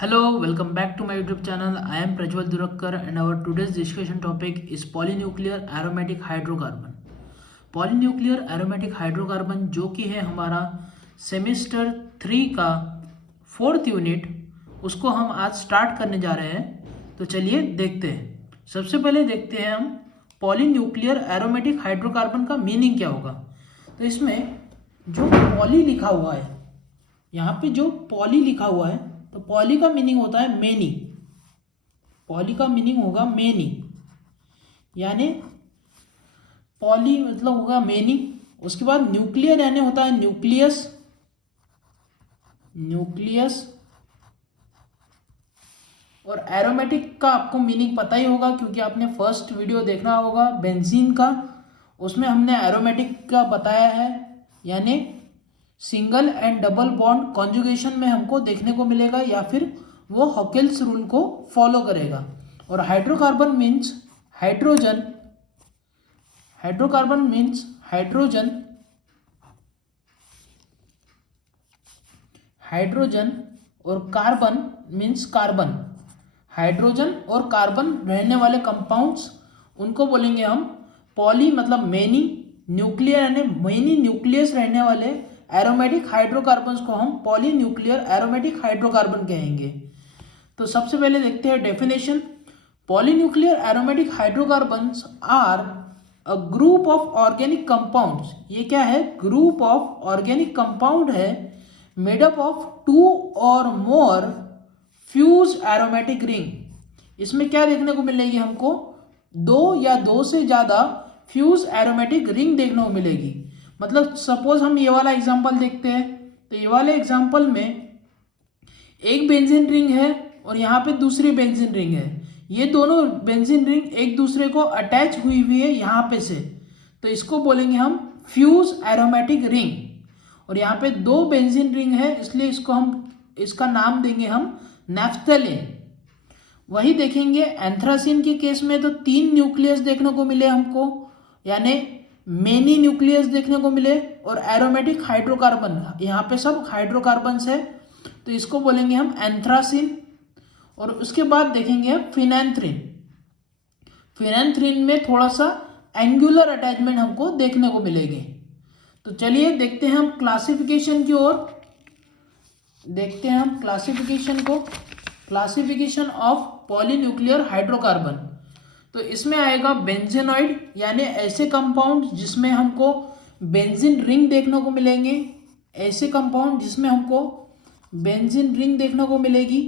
Hello, welcome back to my YouTube channel. I am Prajwal Durakkar and our today's discussion topic is polynuclear aromatic hydrocarbon. Polynuclear aromatic hydrocarbon जो कि है हमारा semester 3 का 4th unit, उसको हम आज start करने जा रहे हैं। तो चलिए देखते हैं। सबसे पहले देखते हैं हम पॉलीन्यूक्लियर एरोमेटिक हाइड्रोकार्बन का मीनिंग क्या होगा। तो इसमें जो पॉली लिखा हुआ है, यहाँ पे जो पॉली लिखा हुआ है, तो पॉली का मीनिंग होता है मेनी। पॉली का मीनिंग होगा मेनी, यानी पॉली मतलब होगा मेनी। उसके बाद न्यूक्लियर यानी होता है न्यूक्लियस। न्यूक्लियस और एरोमेटिक का आपको मीनिंग पता ही होगा, क्योंकि आपने फर्स्ट वीडियो देखना होगा बेंजीन का, उसमें हमने एरोमेटिक का बताया है, यानी single and double bond conjugation में हमको देखने को मिलेगा, या फिर वो हॉकेल्स रूल को फॉलो करेगा। और hydrocarbon means hydrogen. Hydrocarbon means hydrogen. Hydrogen और कार्बन मीन्स कार्बन। हाइड्रोजन और कार्बन रहने वाले कंपाउंड्स, उनको बोलेंगे हम पॉली मतलब मेनी। न्यूक्लियर यानी मेनी न्यूक्लियस रहने वाले एरोमेटिक हाइड्रोकार्बन्स को हम पॉलीन्यूक्लियर एरोमेटिक हाइड्रोकार्बन कहेंगे। तो सबसे पहले देखते हैं definition. Polynuclear aromatic hydrocarbons are a group of organic compounds. ये क्या है? ग्रुप ऑफ ऑर्गेनिक कंपाउंड है, मेड अप ऑफ 2 और मोर फ्यूज एरोमेटिक रिंग। इसमें क्या देखने को मिलेगी हमको? 2 या 2 से ज़्यादा फ्यूज एरोमेटिक रिंग देखने को मिलेगी। मतलब सपोज हम ये वाला एग्जांपल देखते हैं, तो ये वाले एग्जांपल में एक बेंजीन रिंग है और यहाँ पे दूसरी बेंजीन रिंग है। ये दोनों बेंजीन रिंग एक दूसरे को अटैच हुई हुई है यहाँ पे से, तो इसको बोलेंगे हम फ्यूज एरोमेटिक रिंग। और यहाँ पे 2 बेंजीन रिंग है, इसलिए इसका नाम देंगे हम नैफ्थलीन। वही देखेंगे एंथ्रासीन के केस में, तो 3 न्यूक्लियस देखने को मिले हमको, यानी मेनी न्यूक्लियस देखने को मिले। और एरोमेटिक हाइड्रोकार्बन, यहाँ पे सब हाइड्रोकार्बन्स है, तो इसको बोलेंगे हम एंथ्रासीन। और उसके बाद देखेंगे फिनैंथ्रीन। फिनैंथ्रीन में थोड़ा सा एंगुलर अटैचमेंट हमको देखने को मिलेगी। तो चलिए देखते हैं हम क्लासिफिकेशन की ओर। देखते हैं हम क्लासिफिकेशन को। Classification of polynuclear hydrocarbon. तो इसमें आएगा बेंजेनॉइड, यानी ऐसे कंपाउंड जिसमें हमको बेंजीन रिंग देखने को मिलेंगे। ऐसे कंपाउंड जिसमें हमको बेंजीन रिंग देखने को मिलेगी।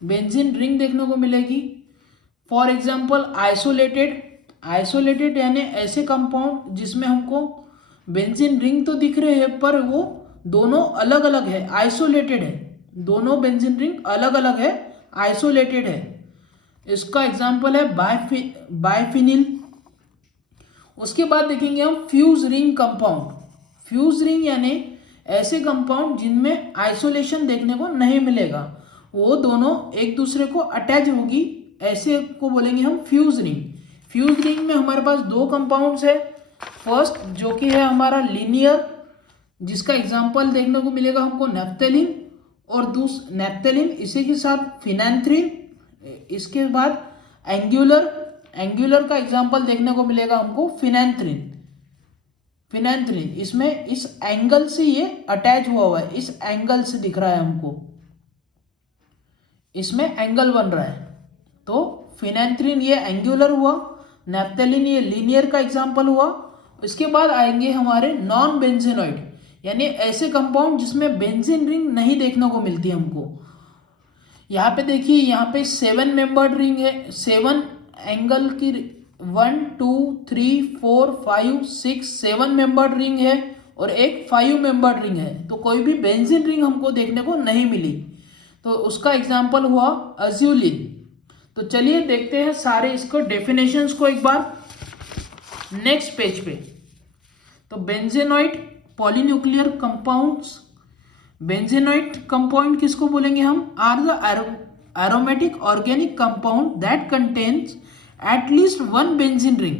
बेंजीन रिंग देखने को मिलेगी। For example isolated. आइसोलेटेड यानी ऐसे कंपाउंड जिसमें हमको बेंजीन रिंग तो दिख रहे हैं, पर वो दोनों अलग अलग है, आइसोलेटेड है। दोनों बेंजीन रिंग अलग अलग है, आइसोलेटेड है। इसका एग्जाम्पल है बाइफिनिल। उसके बाद देखेंगे हम fuse ring compound. Fuse ring यानी ऐसे कंपाउंड जिनमें आइसोलेशन देखने को नहीं मिलेगा, वो दोनों एक दूसरे को अटैच होगी, ऐसे को बोलेंगे हम फ्यूज रिंग। फ्यूज रिंग में हमारे पास 2 कंपाउंड्स है। फर्स्ट जो कि है हमारा लीनियर, जिसका एग्जाम्पल देखने को मिलेगा हमको नैफ्थलीन, और नैफ्थलीन इसी के साथ फिनैंथ्रीन। इसके बाद एंगुलर का एग्जांपल देखने को मिलेगा हमको फिनैंथ्रीन। फिनैंथ्रीन इसमें इस एंगल से ये अटैच हुआ है, इस एंगल से दिख रहा है हमको, इसमें एंगल बन रहा है। तो फिनैंथ्रीन ये एंगुलर हुआ, नैफ्थलीन ये लीनियर का एग्जांपल हुआ। इसके बाद आएंगे हमारे नॉन बेंजेनॉइड, यानी ऐसे कंपाउंड जिसमें बेंजीन रिंग नहीं देखने को मिलती हमको। यहाँ पे देखिए, यहाँ पे 7 मेंबर्ड रिंग है, 7 एंगल की 1 2 3 4 5 6 7 मेंबर्ड रिंग है, और एक 5 मेंबर्ड रिंग है। तो कोई भी बेंजीन रिंग हमको देखने को नहीं मिली, तो उसका एग्जाम्पल हुआ अज्यूलिन। तो चलिए देखते हैं सारे इसको डेफिनेशंस को एक बार नेक्स्ट पेज पे। तो benzenoid polynuclear compounds. Benzenoid compound किसको बोलेंगे हम? Are the aromatic organic compound that contains at least 1 benzene ring.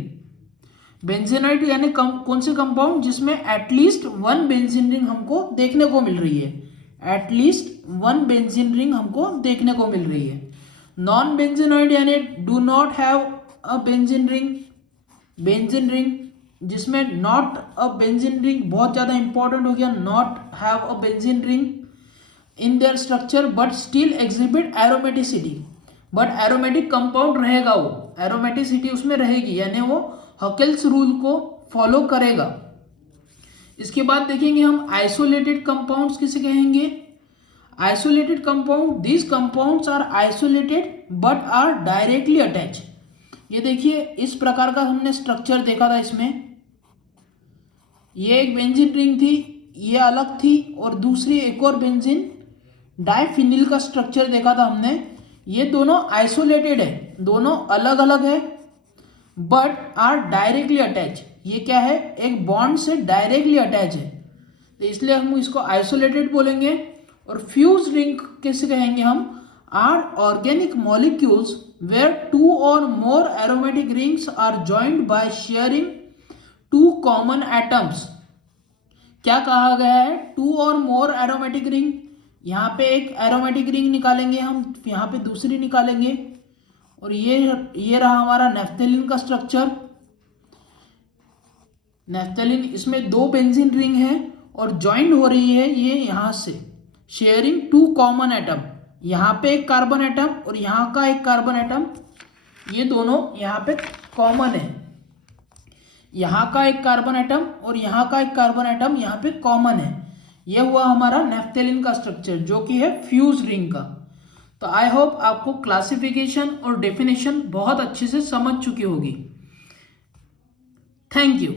Benzenoid यानी कौन से कंपाउंड जिसमें एटलीस्ट 1 बेंजीन रिंग हमको देखने को मिल रही है। एटलीस्ट वन बेंजीन रिंग हमको देखने को मिल रही है। नॉन बेंजीनॉइड यानी do not have a benzene ring, benzene ring जिसमें नॉट अ बेंजीन रिंग बहुत ज़्यादा इंपॉर्टेंट हो गया, not have a benzene ring in their structure but still exhibit aromaticity, but aromatic compound रहेगा, वो एरोमेटिसिटी उसमें रहेगी, यानी वो हकेल्स रूल को फॉलो करेगा। इसके बाद देखेंगे हम आइसोलेटेड कंपाउंड्स किसे कहेंगे। Isolated compound, these compounds are isolated but are directly attach. ये देखिए इस प्रकार का हमने स्ट्रक्चर देखा था, इसमें ये एक बेंजीन रिंग थी, ये अलग थी, और दूसरी एक और बेंजीन डाइफिनिल का स्ट्रक्चर देखा था हमने। ये दोनों आइसोलेटेड है, दोनों अलग अलग है, बट आर डायरेक्टली अटैच। ये क्या है, एक बॉन्ड से डायरेक्टली अटैच है, तो इसलिए हम इसको आइसोलेटेड बोलेंगे। और फ्यूज रिंग कैसे कहेंगे हम, are organic molecules where two or more aromatic rings are joined by sharing two common atoms. क्या कहा गया है, to or more aromatic ring, यहाँ पे एक एरोमेटिक रिंग निकालेंगे हम, यहाँ पे दूसरी निकालेंगे, और ये रहा हमारा नेफ्थेलिन का स्ट्रक्चर। नेफ्थेलिन, इसमें दो बेंजीन रिंग है और ज्वाइंट हो रही है ये यहाँ से, शेयरिंग टू कॉमन एटम, यहाँ पे एक कार्बन एटम और यहाँ का एक कार्बन एटम, ये दोनों यहाँ पे कॉमन है, यहाँ का एक कार्बन एटम और यहाँ का एक कार्बन एटम यहाँ पे कॉमन है। ये हुआ हमारा नेफ्थेलिन का स्ट्रक्चर जो कि है फ्यूज रिंग का। तो आई होप आपको क्लासिफिकेशन और डेफिनेशन बहुत अच्छे से समझ चुकी होगी। Thank you.